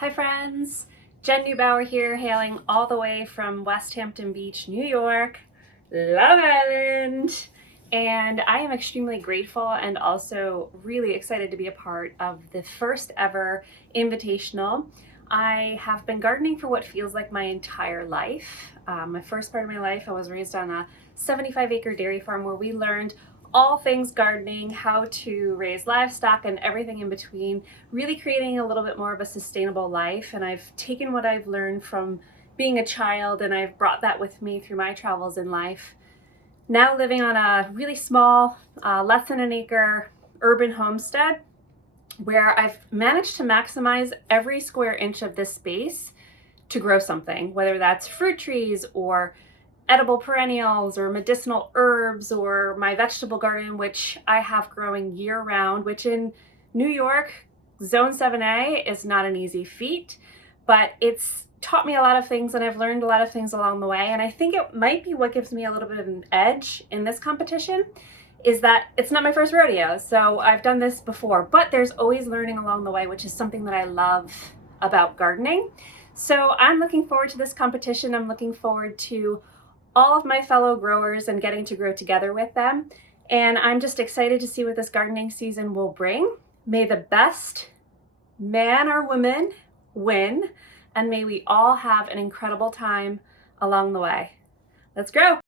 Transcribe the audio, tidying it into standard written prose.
Hi friends, Jen Neubauer here, hailing all the way from Westhampton Beach, New York, Long Island. And I am extremely grateful and also really excited to be a part of the first ever invitational. I have been gardening for what feels like my entire life. My first part of my life, I was raised on a 75-acre dairy farm where we learned all things gardening, how to raise livestock and everything in between, really creating a little bit more of a sustainable life. And I've taken what I've learned from being a child and I've brought that with me through my travels in life. Now living on a really small, less than an acre urban homestead where I've managed to maximize every square inch of this space to grow something, whether that's fruit trees or edible perennials or medicinal herbs, or my vegetable garden, which I have growing year round, which in New York, Zone 7A is not an easy feat, but it's taught me a lot of things and I've learned a lot of things along the way. And I think it might be what gives me a little bit of an edge in this competition is that it's not my first rodeo. So I've done this before, but there's always learning along the way, which is something that I love about gardening. So I'm looking forward to this competition. I'm looking forward to all of my fellow growers and getting to grow together with them. And I'm just excited to see what this gardening season will bring. May the best man or woman win, and may we all have an incredible time along the way. Let's grow.